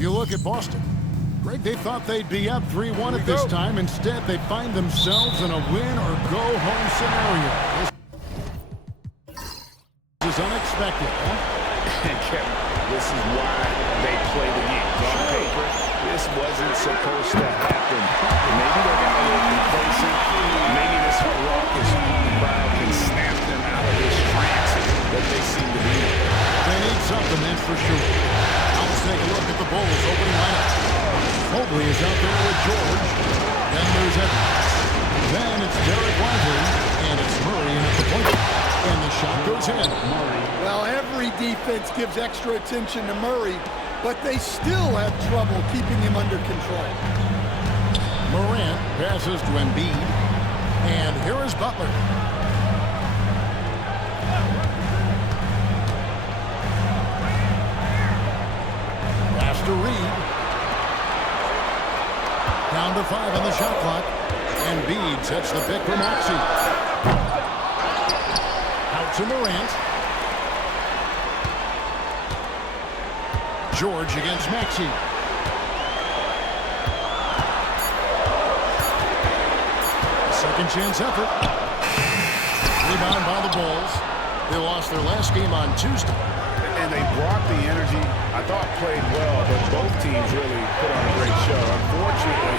You look at Boston. Greg, they thought they'd be up 3-1 at this time. Instead, they find themselves in a win-or-go-home scenario. This is unexpected, huh? This is why they play the game. On paper, this wasn't supposed to happen. Maybe they got a little complacent. Maybe this raucous crowd can snap them out of this trance that they seem to be in. They need something, that's for sure. Now let's take a look at the Bulls' opening lineup. Mobley is out there with George. Then there's Edwards. Then it's Derek Lively. And it's Murray in at the point. And the shot goes in. Well, every defense gives extra attention to Murray, but they still have trouble keeping him under control. Morant passes to Embiid. And here is Butler. Pass to Reed. Down to 5 on the shot clock. Embiid sets the pick for Maxey. Out to Morant. George against Maxey. Second chance effort. Rebound by the Bulls. They lost their last game on Tuesday. And they brought the energy. I thought played well, but both teams really put on a great show. Unfortunately,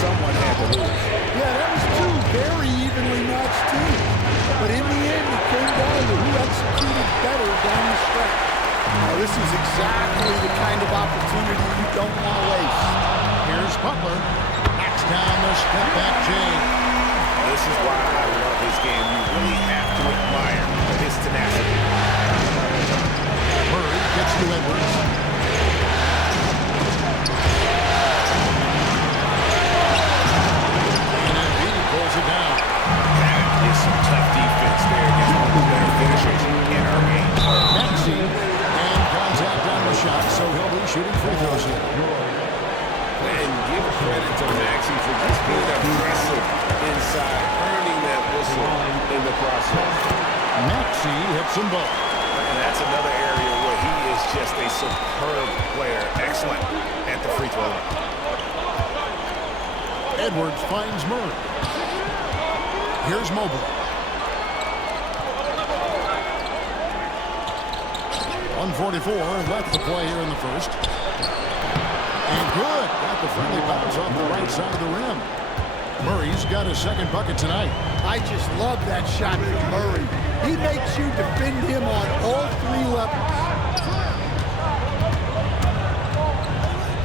someone had to lose. Yeah, that was two very evenly matched teams. But in the end, it came down to who executed better down the stretch. Now, this is exactly the kind of opportunity you don't want to waste. Here's Butler. Knocks down the step-back Jay. This is why I love his game. You really have to admire his tenacity. Murray gets to Edwards. And Embiid pulls it down. That is some tough defense there against one of the better finishers in our game. Maxey, and contact on the shot, so he'll be shooting free throws here. And give credit to Maxey for just being aggressive inside, earning that whistle in the process. Maxey hits them both. And that's another area where he is just a superb player. Excellent at the free throw line. Edwards finds Murray. Here's Mobley. 1:44 left to play here in the first. And good. Got the friendly bounce off the right side of the rim. Murray's got his second bucket tonight. I just love that shot from Murray. He makes you defend him on all three levels.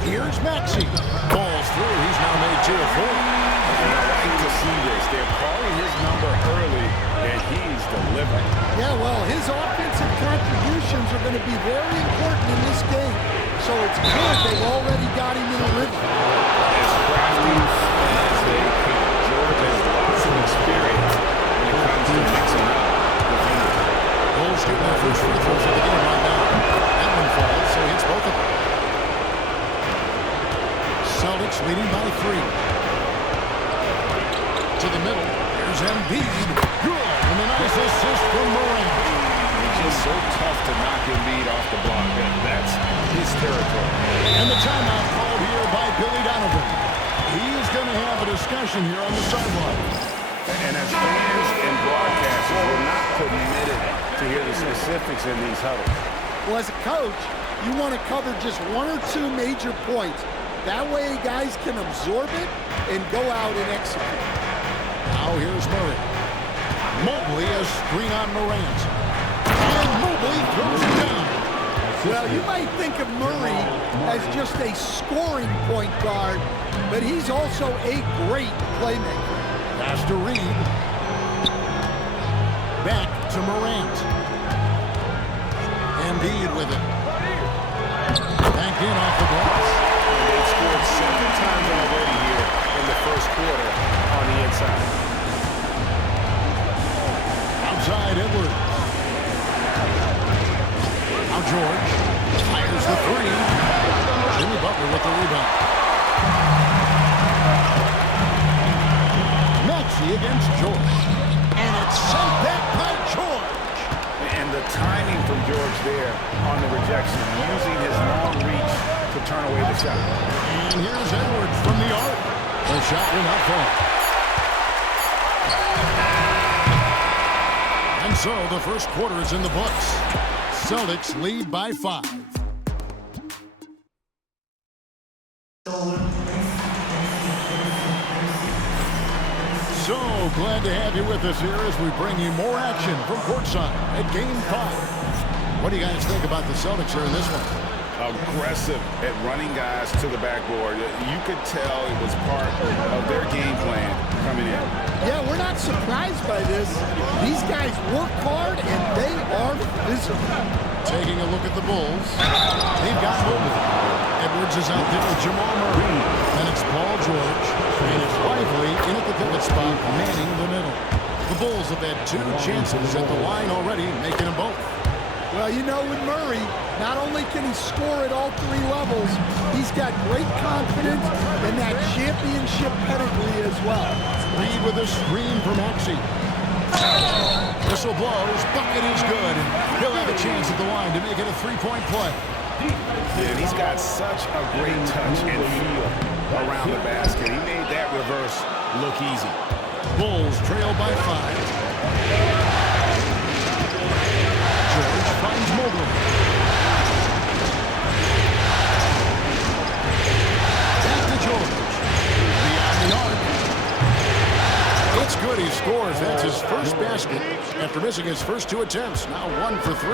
Here's Maxey. Falls through. He's now made 2 of 4. And I like to see this. They're calling his number early, and he's delivering. Yeah, well, his offensive contributions are going to be very important in this game. So it's good they've already got him in a rhythm. As crafty as they can. George has lots of experience when it comes to mixing up defenders. Bulls getting their first free throws of the game right now. That one falls, so he hits both of them. Celtics leading by 3. To the middle. Here's Embiid. Good. And a nice assist from Morant. It's just so tough to knock Embiid off the block. And that's his territory. And the timeout called here by Billy Donovan. He's going to have a discussion here on the sideline. And as fans and broadcasters, we're not permitted to hear the specifics in these huddles. Well, as a coach, you want to cover just 1 or 2 major points. That way guys can absorb it and go out and execute. Now here's Murray. Mobley a screen on Morant. And Mobley throws it down. Well, you might think of Murray as just a scoring point guard, but he's also a great playmaker. Pass to Reed. Back to Morant. Embiid with it. Back in off the glass. They've scored 7 times already here in the first quarter on the inside. Outside Edwards. Now George fires the 3. Jimmy Butler with the rebound. Maxey against George. And it's sent back by George. And the timing from George there on the rejection, using his long reach to to turn away the shot. And here's Edwards from the arc. The shot will not fall. And so the first quarter is in the books. Celtics lead by 5. So glad to have you with us here as we bring you more action from courtside at Game 5. What do you guys think about the Celtics here in this one? Aggressive at running guys to the backboard. You could tell it was part of their game plan coming in. Yeah, we're not surprised by this. These guys work hard and they are physical. Taking a look at the Bulls. They've got Moogle. Edwards is out there with Jamal Murray. Then it's Paul George. And it's Lively in at the pivot spot, manning the middle. The Bulls have had 2 chances at the line already, making them both. Well, you know, with Murray, not only can he score at all 3 levels, he's got great confidence and that championship pedigree as well. Reed with a screen for Maxey. Whistle blows, bucket is good. He'll have a chance at the line to make it a 3-point play. Yeah, he's got such a great touch and feel around the basket. He made that reverse look easy. Bulls trail by 5. George finds Moogle. Back to George. Beyond the arc. It's good, he scores. That's his first basket after missing his first 2 attempts. Now 1 for 3.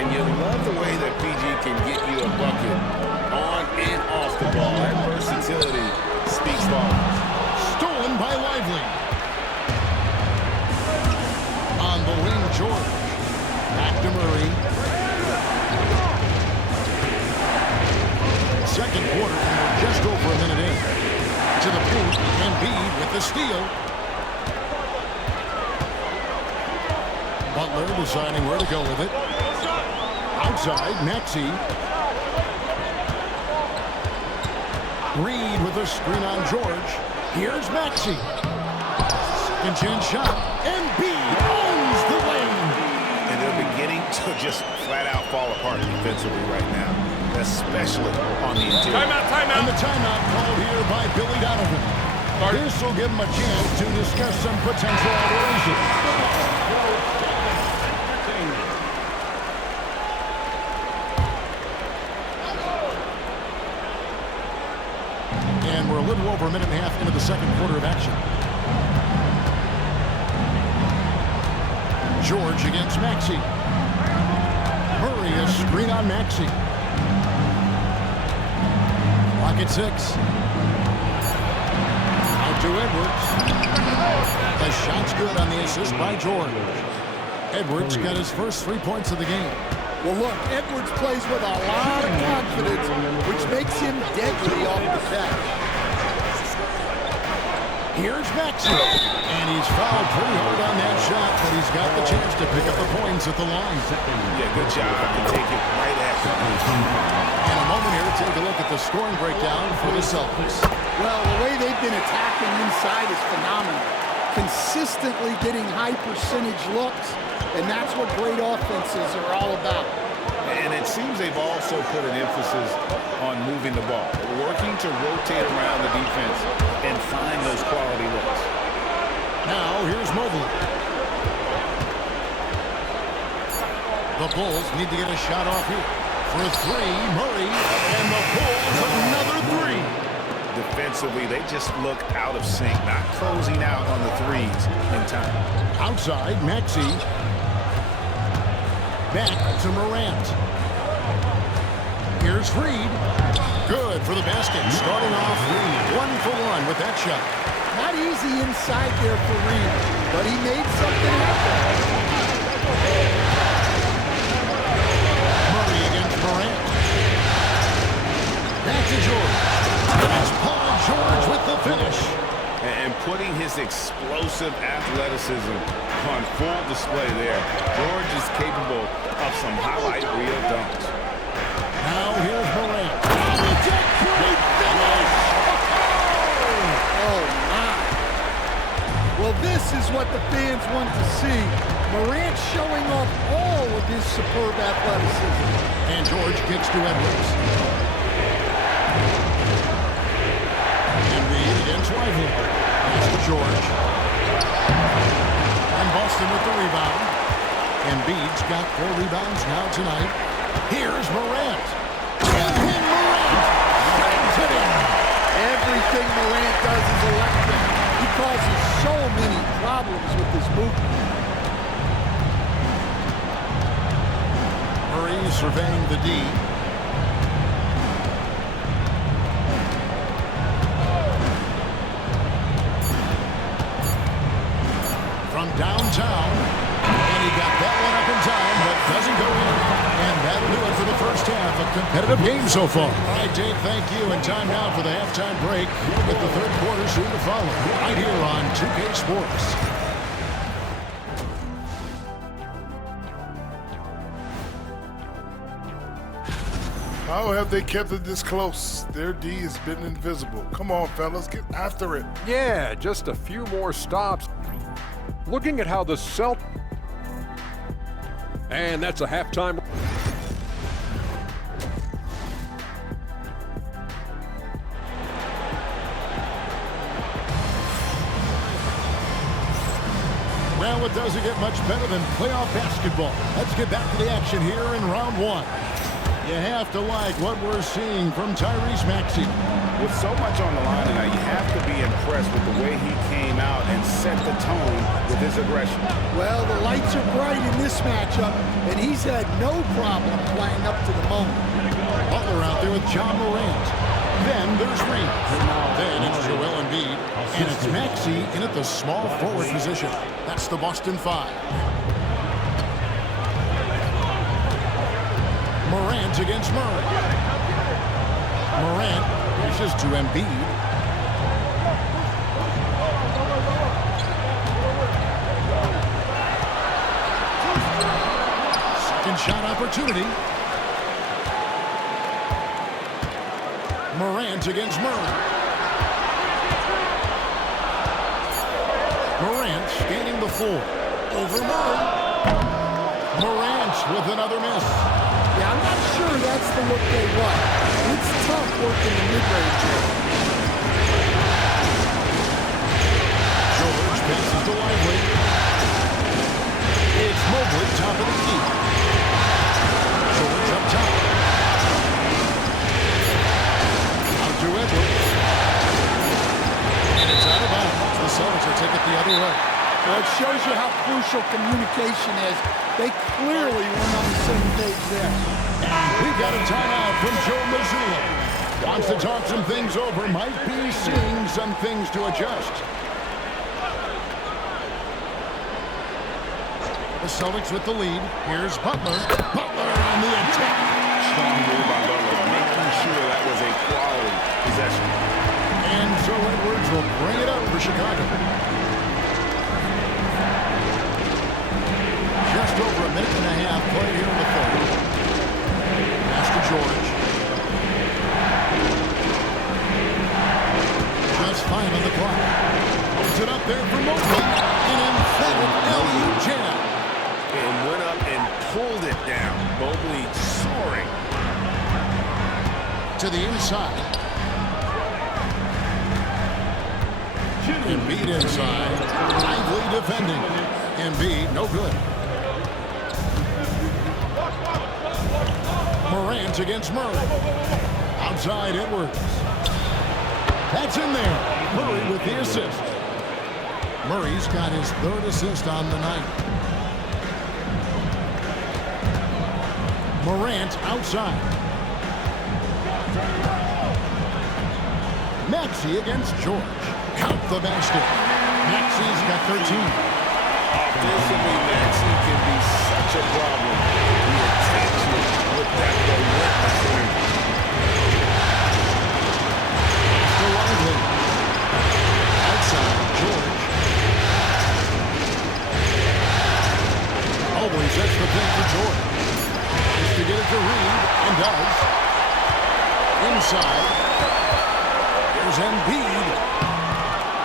And you love the way that PG can get you a bucket on and off the ball. That versatility speaks volumes. Stolen by Lively. On the wing, George. Back to Murray. Second quarter, and we're just over a minute in. To the paint, and Embiid with the steal. Butler deciding where to go with it. Outside, Maxey. Reed with a screen on George. Here's Maxey. Second chance shot. Embiid owns the lane. And they're beginning to just flat out fall apart defensively right now, especially on the interior. Timeout. And the timeout called here by Billy Donovan. This will give him a chance to discuss some potential alterations. And we're a little over a minute and a half into the second quarter of action. George against Maxey. Murray, a screen on Maxey. Clock at 6. Out to Edwards. The shot's good on the assist by George. Edwards got his first 3 points of the game. Well, look, Edwards plays with a lot of confidence, which makes him deadly off the bench. Here's Maxey. And he's fouled pretty hard on that shot, but he's got the chance to pick up the points at the line. Yeah, good job to take it right at the In a moment here, take a look at the scoring breakdown for the Celtics. Well, the way they've been attacking inside is phenomenal. Consistently getting high percentage looks, and that's what great offenses are all about. And it seems they've also put an emphasis on moving the ball, working to rotate around the defense and find those quality looks. Now, here's Moogle. The Bulls need to get a shot off here. For 3, Murray, and the Bulls another 3. Defensively, they just look out of sync, not closing out on the threes in time. Outside, Maxey. Back to Morant. Here's Reed. Good for the basket. Starting off 1 for 1 with that shot. Not easy inside there for Reed, but he made something happen. Murray against Morant. Back to George. It's Paul George with the finish. And putting his explosive athleticism on full display there. George is capable of some highlight reel dunks. Now here's Morant. Oh, it's a great finish! Oh, my. Well, this is what the fans want to see. Morant showing off all of his superb athleticism. And George kicks to Edwards. Boston with the rebound. Embiid's got 4 rebounds now tonight. Here's Morant. And Morant bangs it in. Everything Morant does is electric. He causes so many problems with his movement. Murray surveying the D. From downtown, and he got that one up in time, but doesn't go in. And that'll do it for the first half. A competitive game so far. All right, Dave, thank you. And time now for the halftime break. We'll get the third quarter soon to follow. Right here on 2K Sports. How have they kept it this close? Their D has been invisible. Come on, fellas, get after it. Yeah, just a few more stops. Looking at how the Celtics... And that's a halftime... Well, it doesn't get much better than playoff basketball. Let's get back to the action here in round one. You have to like what we're seeing from Tyrese Maxey. With so much on the line tonight, you have to be impressed with the way he came out and set the tone with his aggression. Well, the lights are bright in this matchup, and he's had no problem playing up to the moment. Butler out there with John Morant. Then there's Reed. Then it's Joel Embiid. And it's Maxey in at the small forward position. That's the Boston 5. Morant against Murray. Morant pushes to Embiid. Second shot opportunity. Morant against Murray. Morant scanning the floor. Over Murray. Morant with another miss. Yeah, I'm not sure that's the look they want. It's tough working the mid-range here. George passes to Lively. It's Moogle, top of the key. George up top. Out to Edwards. And it's out of bounds. The Celtics will take it the other way. Well, it shows you how crucial communication is. They clearly weren't on the same page there. And we've got a timeout from Joe Mazzulla. Wants to talk some things over. Might be seeing some things to adjust. The Celtics with the lead. Here's Butler. Butler on the attack. Strong move by Butler, making sure that was a quality possession. And so Edwards will bring it up for Chicago. Just over a minute and a half played here in the third. Pass to George. Just 5 on the clock. Puts it up there for Moogle. An emphatic LU jam. And went up and pulled it down. Mobley soaring. To the inside. Embiid inside. Lively defending. Embiid, no good. Morant against Murray. Outside Edwards. That's in there. Murray with the assist. Murray's got his 3rd assist on the night. Morant outside. Maxey against George. Count the basket. Maxey's got 13. Offensively, Maxey can be such a problem. He attacks you with that relentless energy. To Lively. Outside, George. Always sets the pick for George. Just to get it to Reed, and does. Inside. There's Embiid.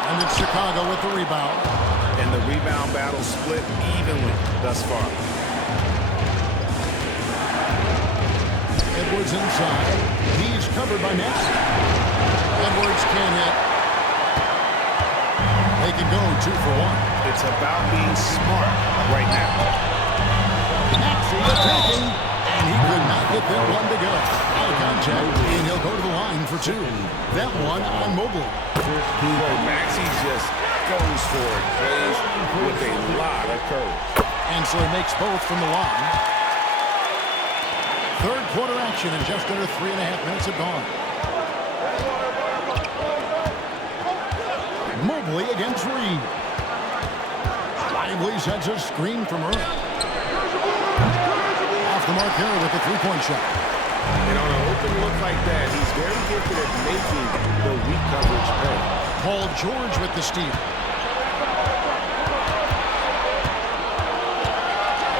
And it's Chicago with the rebound. And the rebound battle split evenly thus far. Edwards inside. He's covered by Maxey. Edwards can't hit. They can go 2 for 1. It's about being smart right now. Maxey attacking, and he could not get that one to go. Out of contact, and he'll go to the line for 2. That one on Moogle. Maxey just goes for it, plays with a lot of courage. And so he makes both from the line. Third quarter action, and just under 3.5 minutes have gone. Mobley against Reed. Lively sets a screen from Earl. Off the mark here with the three-point shot. And on an open look like that, he's very gifted at making the weak coverage pay. Paul George with the steal.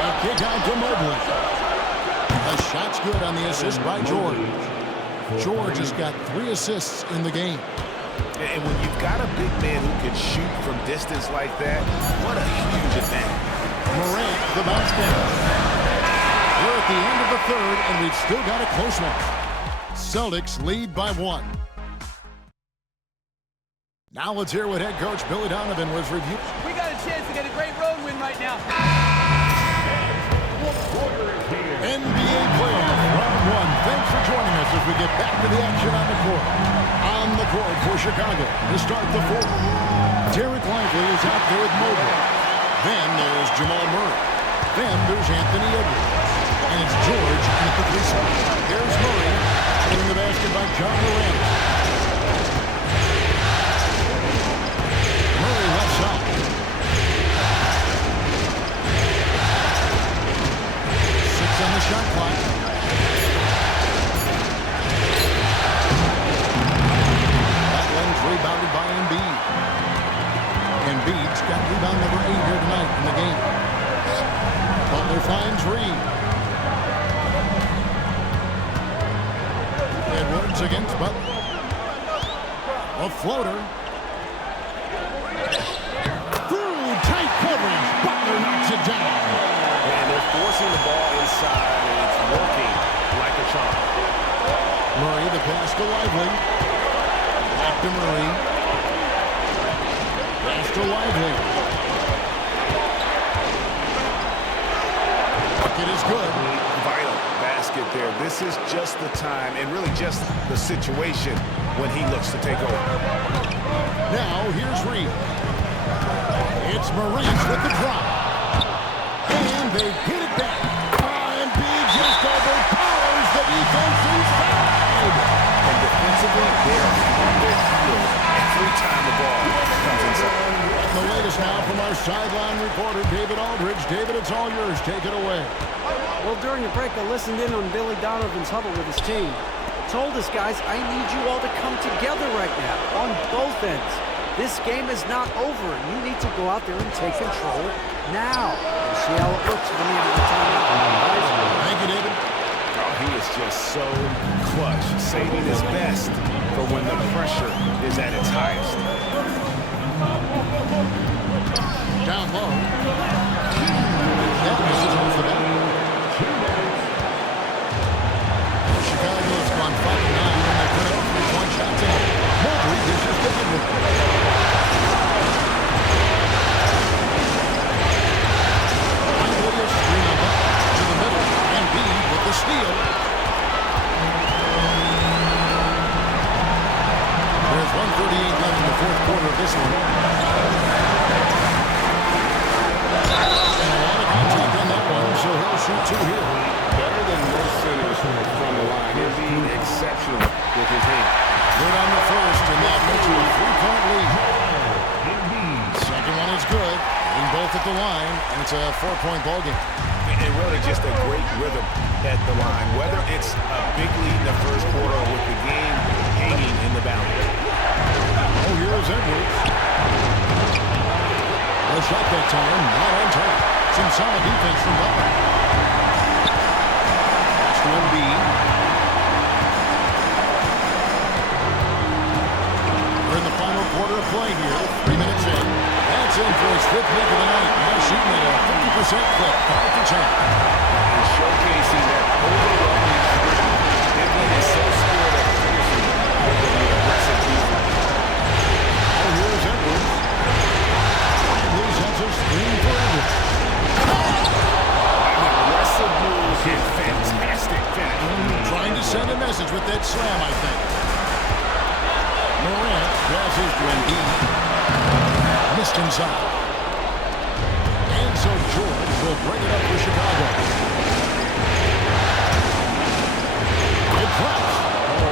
A kick out to Mobley. The shot's good on the assist by George. George has got 3 assists in the game. And when you've got a big man who can shoot from distance like that, what a huge advantage. Morant, the bounce pass. We're at the end of the third, and we've still got a close one. Celtics lead by 1. Now let's hear what head coach Billy Donovan was reviewing. We got a chance to get a great road win right now. NBA playoff round 1. Thanks for joining us as we get back to the action on the court. On the court for Chicago to start the fourth. Derek Lively is out there with Moogle. Then there's Jamal Murray. Then there's Anthony Edwards. And it's George at the 3 spot. Here's Murray. Getting the basket by John Morant. Murray left side. 6 on the shot clock. That one's rebounded by Embiid. Embiid's got rebound number 8 here tonight in the game. Butler finds Reed. Edwards against Butler. A floater. Through tight coverage. Butler knocks it down. And they're forcing the ball inside, and it's working like a charm. Murray, the pass to Lively. Back to Murray. Pass to Lively. Bucket is good. Vital basket there. This is just the time, and really just the situation when he looks to take over. Now, here's Reed. It's Morant with the drop. And they hit it back. Embiid just overpowers the defense inside. And defensively, they're on their heels every time the ball comes inside. And the latest now from our sideline reporter, David Aldridge. David, it's all yours. Take it away. Well, during the break, I listened in on Billy Donovan's huddle with his team. Told us, guys, I need you all to come together right now on both ends. This game is not over. You need to go out there and take control now. We'll see how it looks when the end of the timeout. Thank you, David. Oh, he is just so clutch, saving his best for when the pressure is at its highest. Down low. That misses off the bat. Chicago's gone 5-9 when they put up 3-point shots in. Mobley dishes to Edwards. Lively screen up to the middle. Embiid with the steal. There's 1:38 left in the fourth quarter of this one. And a lot of contact on that one, so he'll shoot 2 here. Better than most centers from the line. He's being exceptional with his hand. Good on the first, and that makes it a 3-point lead. Second one is good. Being both at the line, and it's a 4-point ball game. And really just a great rhythm at the line. Whether it's a big lead in the first quarter or with the game hanging in the balance. Oh, here's Edwards. A shot that time, not on target. Some solid defense from Butler. Pass to Embiid. We're in the final quarter of play here. 3 minutes in. That's in for his 5th make of the night. Now shooting at a 50% clip. 5 for 10. And showcasing that overwhelming strength. Embiid is so skilled at finishing with the aggressive defense. Oh, here's Edwards. passes to Embiid. Missed inside. And so George will bring it up for Chicago. It drops.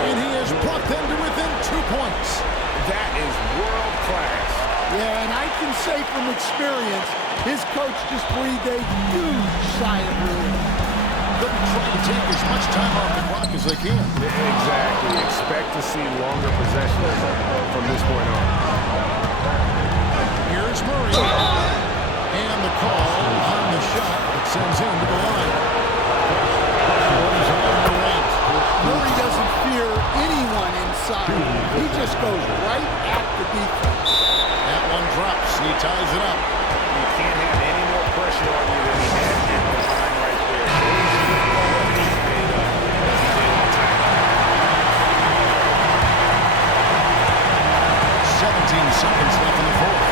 And he has brought them to within 2 points. That is world class. Yeah, and I can say from experience, his coach just breathed a huge sigh of relief. They'll be trying to take as much time off the clock as they can. Exactly. Expect to see longer possessions from this point on. Here's Murray. And the call on the shot that sends him to the line. Murray doesn't fear anyone inside. He just goes right at the defense. That one drops. He ties it up. You can't have any more pressure on you than he had in the line right there. He's made up as he did on time. 17 seconds left in the fourth.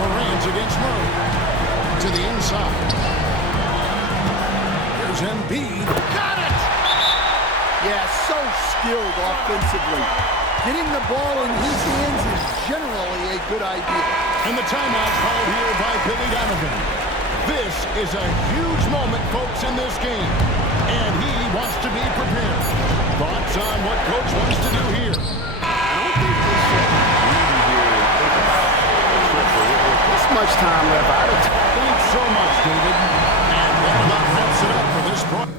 Morant against Murray. To the inside. Here's Embiid. Got it! Yeah, so skilled offensively. Getting the ball in his hands is generally a good idea. And the timeout called here by Billy Donovan. This is a huge moment, folks, in this game. And he wants to be prepared. Thoughts on what Coach wants to do here? I don't think we should really here and think about a trip with this much time left. I don't Thanks so much, David. And that about wraps it up for this part.